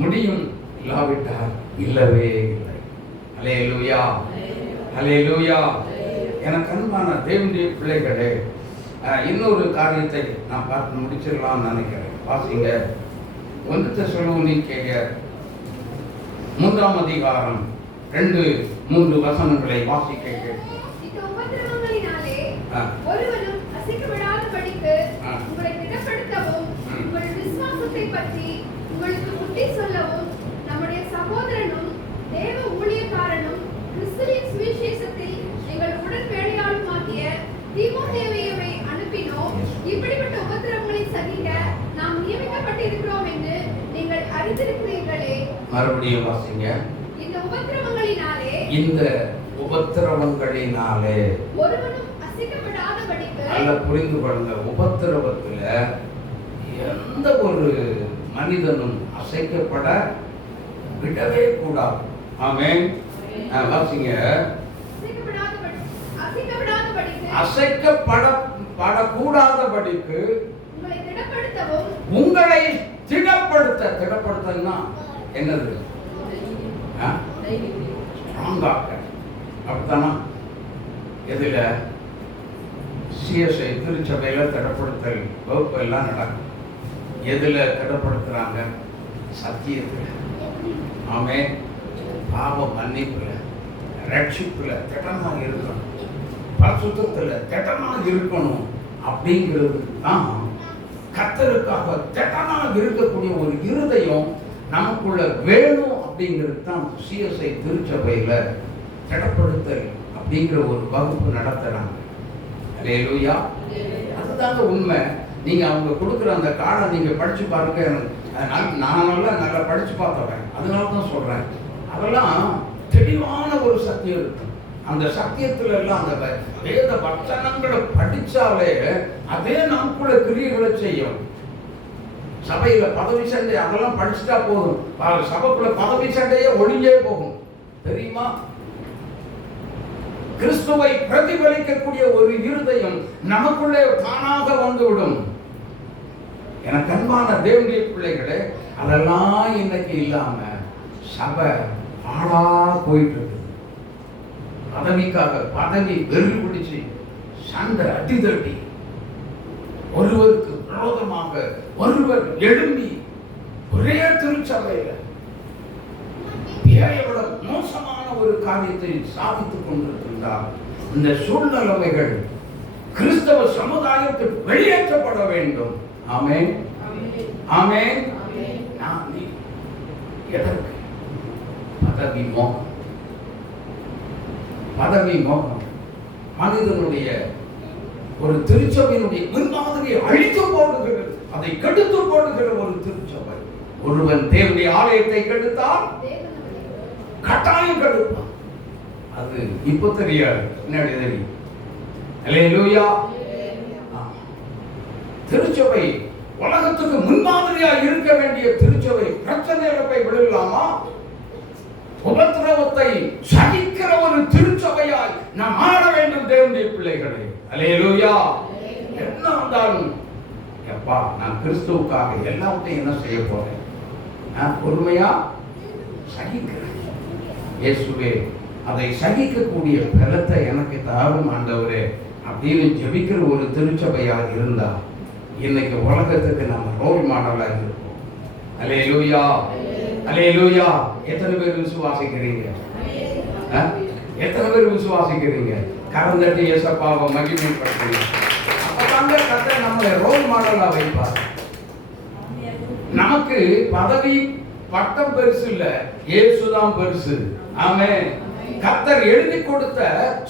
முடியும். இல்லாவிட்டால் இல்லவே இல்லை. ஹல்லேலூயா, ஹல்லேலூயா. எனக்கு அன்பான தேவனுடைய பிள்ளைகளே, இன்னொரு காரியத்தை நான் பார்த்து முடிச்சிடலாம்னு நினைக்கிறேன். வாசிங்க 1 தெசலோனிக்கேயர் 3ஆம் அதிகாரம் 2-3 வசனங்களை வாசிக்க கேட்கிறேன். இந்த உபத்திரவங்களினாலே ஒருவனும் அசைக்கப்படாதபடிக்கு உங்களை திடப்படுத்தவும், உங்கள் விசுவாசத்தை பற்றி உங்களுக்கு புத்தி சொல்லவும், நம்முடைய சகோதரனும் தேவ ஊழியக்காரனும் கிறிஸ்துவின் சுவிசேஷத்தில் எங்கள் உடன்படியாளுமாகிய தீமோத்தேயுவை அனுப்பினோம். இப்படிப்பட்ட உபத்திரவங்களை சகிக்க நாம் நியமிக்கப்பட்டிருக்கிறோம் என்று நீங்கள் அறிந்திருக்கிறீர்களே. மறுபடியும் வாசிங்க. இந்த உபத்திரவங்களினாலே ஒருவனும் அசைக்கப்படாதபடிக்கு. நல்லா புரிந்து கொள்ளுங்க. உபத்திரவத்துல எந்த ஒரு மனிதனும் அசைக்கப்பட விடவே கூடாது. ஆமென். வாசிங்க. அசைக்கப்படக்கூடாதபடிக்கு உங்களை திடப்படுத்தன்னா என்னது? அப்படித்தானா? எதுல? சிஎஸ்ஐ திருச்சபையில திடப்படுத்தல் வகுப்பு எல்லாம் நடக்கும். எதுல திடப்படுத்துறாங்க? சத்தியத்துல. ஆமென். பாவ மன்னிப்புல, ரட்சிப்புல திடமா இருக்கணும், பரிசுத்தத்துல திடமா இருக்கணும். அப்படிங்கிறது தான் கர்த்தருக்காக திடமா இருக்கக்கூடிய ஒரு இருதயம் நமக்குள்ள வேணும். அப்படிங்கிறது தான் சிஎஸ்ஐ திருச்சபையில திடப்படுத்தல் அப்படிங்கிற ஒரு வகுப்பு நடத்துறாங்க. ஹல்லேலூயா. அதுதாங்க உண்மை. நீங்க அவங்க கொடுக்குற அந்த கார்டை நீங்க படிச்சு பாருங்க. நான் நல்லா படிச்சு பார்த்தவன், அதனால தான் சொல்றேன். அதெல்லாம் தெளிவான ஒரு சத்தியம் இருக்கு. அந்த சத்தியத்துல எல்லாம் அந்த வேத வசனங்களை படிச்சாலே அதே நமக்குள்ள கிரியைகளை செய்யும். சபையில பதவி சண்டை அதெல்லாம் படிச்சுட்டா போதும், சபைக்குள்ள பதவி சண்டையே ஒழிஞ்சே போகும். தெரியுமா? கிறிஸ்துவை பிரதிபலிக்கக்கூடிய ஒரு இருதயம் நமக்குள்ளே தானாக வந்துவிடும். எனக்கு அன்பான தேவனுடைய பிள்ளைகளே, அதெல்லாம் இன்னைக்கு இல்லாம சபை பாழா போயிட்டு இருக்கு. பதவிக்காக பதவி வெறி பிடிச்சு சண்டை அடிதடி, ஒருவருக்கு விரோதமாக ஒருவர் எழும்பி ஒரே திருச்சபையில விட மோசமான ஒரு காரியத்தை சாதித்துக் கொண்டிருக்கின்றார். இந்த சூழ்நிலைமைகள் கிறிஸ்தவ சமுதாயத்தில் வெளியேற்றப்பட வேண்டும். ஆமென், ஆமென். எதற்கு? பதவி மோகம். பதவி மோகம் மனிதனுடைய ஒரு திருச்சபையினுடைய முன்மாதிரியை அழித்து போடுகிறது, அதை கெடுத்து போடுகிற ஒரு திருச்சபை. ஒருவன் தேவனுடைய ஆலயத்தை கெடுத்தால் கட்டாயம் கெடுப்பான். அது இப்ப தெரியாது, பின்னாடி தெரியும். அல்லேலூயா. திருச்சபை உலகத்துக்கு முன்மாதிரியா இருக்க வேண்டிய திருச்சபை பிரச்சனையில போய் விடலாமா? உபத்திரவத்தை சகிக்கிற ஒரு திருச்சபையாய் நாம் ஆட வேண்டும் தேவனுடைய பிள்ளைகளே. அல்லேலூயா. என்ன வந்தாலும் எப்பா நான் கிறிஸ்துவுக்காக எல்லாத்தையும் என்ன செய்ய போறேன், நான் பொறுமையா சகிக்கிறேன். இயேசுவே அதை சகிக்கக்கூடிய பலத்தை எனக்கு தாரும் ஆண்டவரே அப்படின்னு ஜெபிக்கிற ஒரு திருச்சபையாக இருந்தா இன்னைக்கு உலகத்துக்கு நம்ம ரோல் மாடலாக இருப்போம். அல்லேலூயா, அல்லேலூயா. எத்தனை பேர் விசுவாசிக்கிறீங்க? எத்தனை பேர் விசுவாசிக்கிறீங்க? கரந்தட்டி இயேசுவை மகிமைப்படுத்துங்க. அப்பதாங்க கர்த்தர் நம்மளை ரோல் மாடலா வைப்பார். நமக்கு பதவி பட்டம் பெருசு இல்ல, இயேசுதான் பெருசு. ஆமென். கர்த்தர் எழுதி கொடுத்த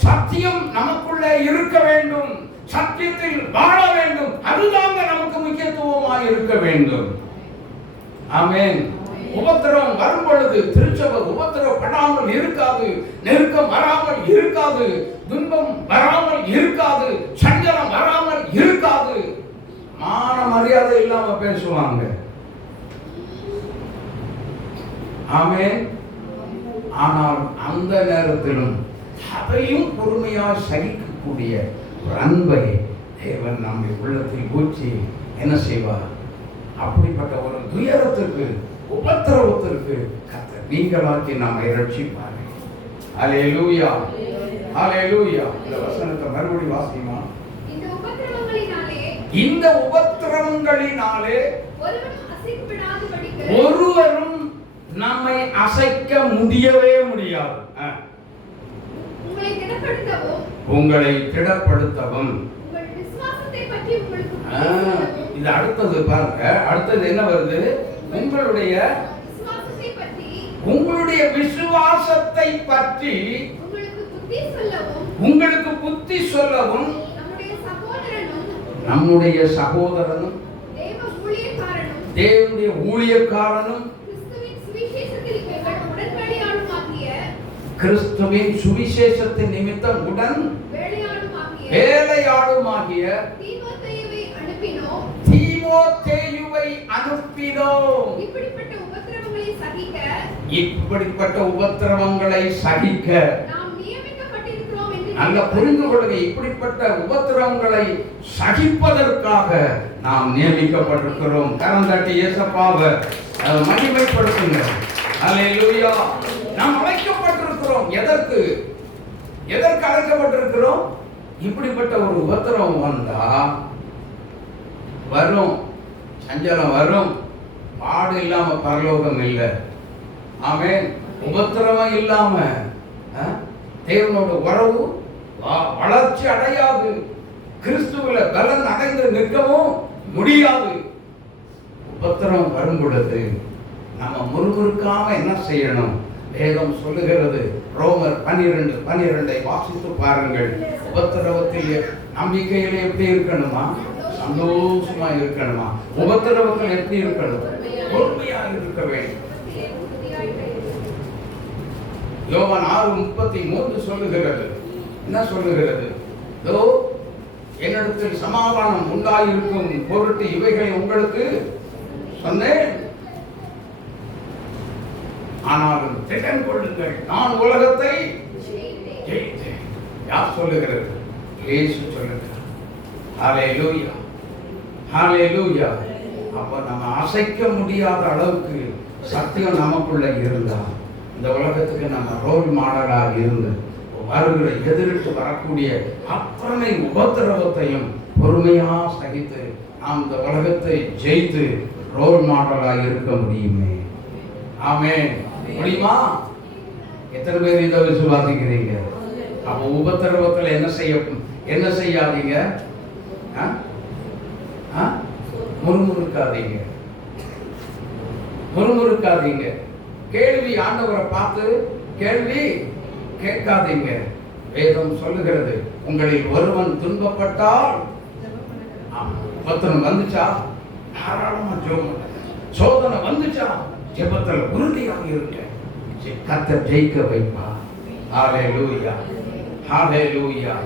சத்தியம் நமக்குள்ளே இருக்க வேண்டும், சத்தியத்தில் வாழ வேண்டும். அதுதாங்க நமக்கு முக்கியத்துவமாக இருக்க வேண்டும். ஆமென். உபத்திரம் வரும் பொழுது திருச்சபை உபத்திரப்படாமல் இருக்காது, நெருக்கம் வராமல் இருக்காது, துன்பம் வராமல் இருக்காது, சஞ்சலம் வராமல் இருக்காது. மான மரியாதை இல்லாம பேசுவாங்க. ஆமென். ஆனால் அந்த நேரத்திலும் அதையும் பொறுமையாக சகிக்கக்கூடிய ஒரு அன்பை தேவன் நம்முடைய உள்ளத்தில் ஊற்றி என்ன செய்வார்? அப்படிப்பட்ட ஒரு துயரத்திற்கு உபத்திரவத்திற்கு கர்த்தர் நீங்களாக்கி நம்மை ரட்சிப்பார். அல்லேலூயா, அல்லேலூயா. இந்த வசனத்தை மறுபடியும் வாசிமா. இந்த உபத்திரவங்களினாலே ஒருவரும் நம்மை அசைக்க முடியவே முடியாது. உங்களை திடப்படுத்தவும். இது அடுத்தது பாருங்க. அடுத்தது என்ன வருது? உங்களுடைய விசுவாசத்தை பற்றி உங்களுக்கு புத்தி சொல்லவும் நம்முடைய சகோதரனும் தேவனுடைய ஊழியக்காரனும் கிறிஸ்துவின் சுவிசேஷத்தின் நிமித்தம் உடன் வேலையாடுமாகிய தீமோத்தேயுவை அனுப்பினோம். இப்படிப்பட்ட உபத்திரவங்களை சகிக்க நல்ல புரிந்து கொள்ளுங்க. இப்படிப்பட்ட உபத்திரவங்களை சகிப்பதற்காக நாம் நியமிக்கப்பட்டிருக்கிறோம். கரந்தட்டி இயேசுவை மகிமைப்படுத்துங்க. அல்லேலூயா. நாம் அழைக்கப்பட்டிருக்கிறோம். எதற்கு அழைக்கப்பட்டிருக்கிறோம்? இப்படிப்பட்ட ஒரு உபத்திரவம் வந்தா வரும், சஞ்சலம் வரும். பாடு இல்லாம பரலோகம் இல்லை. ஆமென். உபத்திரவம் இல்லாம தேவனோட உறவு வளர்ச்சி அடையாது. கிறிஸ்துவில பலன் அடைந்து நிற்கவும் முடியாது. உபத்திரவம் வரும் பொழுது நம்ம முறுமுறுக்காம என்ன செய்யணும்? வேதம் சொல்லுகிறது. ரோமர் 12:12 வாசித்து பாருங்கள். உபத்திரவத்தில் நம்பிக்கையில எப்படி இருக்கணுமா? சந்தோஷமா இருக்கணுமா? உபத்திரவத்தில் எப்படி இருக்கணும்? பொறுமையா இருக்க வேண்டும். யோவான் 6:33 சொல்லுகிறது. என்ன சொல்லுகிறது? என்னிடத்தில் சமாதானம் உண்டாயிருக்கும் பொருட்டு இவைகளை உங்களுக்கு சொன்னேன், ஆனாலும் திடன் கொள்ளுங்கள், நான் உலகத்தை ஜெயித்தேன். யார் சொல்லுகிறது? இயேசு சொல்லுகிறார். ஹல்லேலூயா, ஹல்லேலூயா. அப்ப நம்ம அசைக்க முடியாத அளவுக்கு சத்தியம் நமக்குள்ள இருந்தா இந்த உலகத்துக்கு நம்ம ரோல் மாடலாக இருந்து வருகிற எதிர்த்து வரக்கூடிய அத்தனை உபத்திரவத்தையும் பொறுமையா சகித்து நாம் இந்த உலகத்தை ஜெயித்து ரோல் மாடலாக இருக்க முடியுமே. ஆமென். முடியுமா? எத்தனை பேர் இதை விசுவாசிக்கிறீங்க? அப்ப உபத்திரவத்தில் என்ன செய்யாதீங்க? முறுமுறுக்காதீங்க, முறுமுறுக்காதீங்க. கேள்வி ஆண்டவரை பார்த்து கேள்வி கேட்காதீங்க. வேதம் சொல்லுகிறது, உங்களில் ஒருவன் துன்பப்பட்டால், உபத்திரம் வந்துச்சா தாராளமா ஜெபம், சோதனை வந்துச்சா ஜெபத்துல உறுதியாக இருக்க, கர்த்தர் ஜெயிக்க வைப்பா. ஹல்லேலூயா, ஹல்லேலூயா.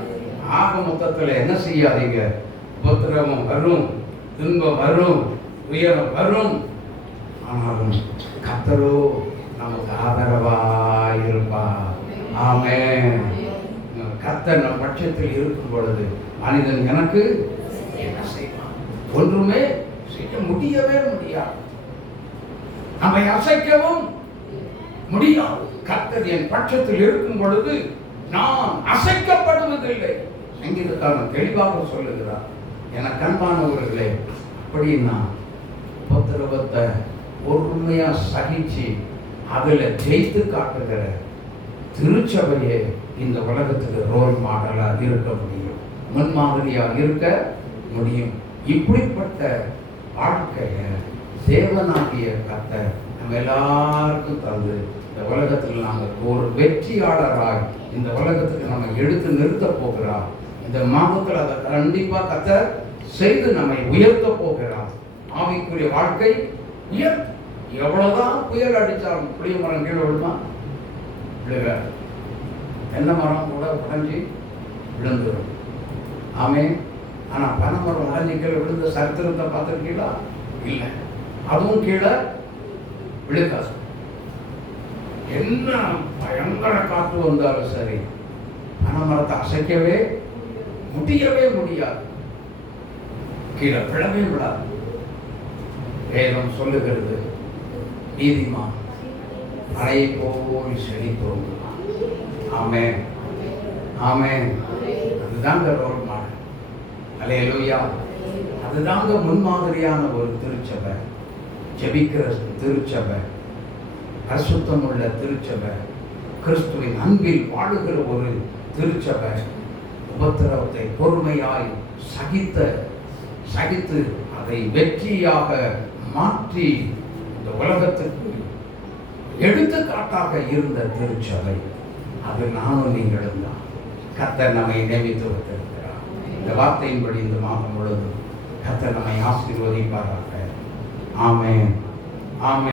ஆக மொத்தத்துல என்ன செய்யாதீங்க? உபத்திரவம் வரும், துன்பம் வரும், உயரம் வரும், ஆனாலும் கர்த்தரோ நமக்கு ஆதரவாய் இருப்பார். ஆமென். கர்த்தர் நம் பட்சத்தில் இருக்கும் பொழுது மனிதன் எனக்கு என்ன செய்வான்? ஒன்றுமே செய்ய முடியவே முடியாது, நம்மை அசைக்கவும் முடியாது. கர்த்தர் என் பட்சத்தில் இருக்கும் பொழுது நான் அசைக்கப்படுவதில்லை. சங்கீதக்காரன் தெளிவாக சொல்லுகிறார். என கண்பானவர்களே, அப்படின்னா உபத்திரவத்தை பொறுமையா சகிச்சு அதுல ஜெயித்து காட்டுகிற திருச்சபையே இந்த உலகத்துக்கு ரோல் மாடலா இருக்க முடியும், முன்மாதிரியா இருக்க முடியும். இப்படிப்பட்ட வாழ்க்கைய தேவனாகிய கர்த்தர் நம்ம எல்லாருக்கும் தந்து இந்த உலகத்தில் நாங்கள் ஒரு வெற்றியாளராய் இந்த உலகத்துக்கு நம்ம எடுத்து நிறுத்த போகிறார். இந்த மாதத்தில் அதை கண்டிப்பா கர்த்தர் செய்து நம்மை உயர்த்த போகிறார். ஆவிக்குரிய வாழ்க்கை எவ்வளவுதான் புயல் அடித்தாலும் புளிய மரம் கீழே விழுமா? விழுகாது. தென்னை மரம் கூட உடைஞ்சி விழுந்துடும். ஆமே. ஆனா பனைமரம் உடைஞ்சி கீழே விழுந்த சரித்திரத்தை பார்த்துருக்கீங்களா? இல்லை. அதுவும் கீழே விழுக்காது. என்ன பயங்கர காற்று வந்தாலும் சரி, பனைமரத்தை அசைக்கவே முடியவே முடியாது, கீழே விழவே விடாது. வேதம் சொல்லுகிறது, நீதிமான் மழையை போல் செழித்தோங்குவான். ஆமென், ஆமென். அதுதாங்க ரோல் மாடல். அல்லேலூயா. அதுதாங்க முன்மாதிரியான ஒரு திருச்சபை, ஜெபிக்கிற திருச்சபை, பரிசுத்தம் உள்ள திருச்சபை, கிறிஸ்துவின் அன்பில் வாழுகிற ஒரு திருச்சபை. உபத்திரவத்தை பொறுமையாய் சகித்து அதை வெற்றியாக மாற்றி இந்த உலகத்துக்கு எடுத்துக்காட்டாக இருந்த திருச்சபை. அது நானும் நீங்களும் தான். கர்த்தர் நம்மை நியமித்து வைத்திருக்கிறார். இந்த வார்த்தையின்படி இந்த மாதம் முழுவதும் கர்த்தர் நம்மை ஆசீர்வதிப்பாராக. ஆமென், ஆமென்.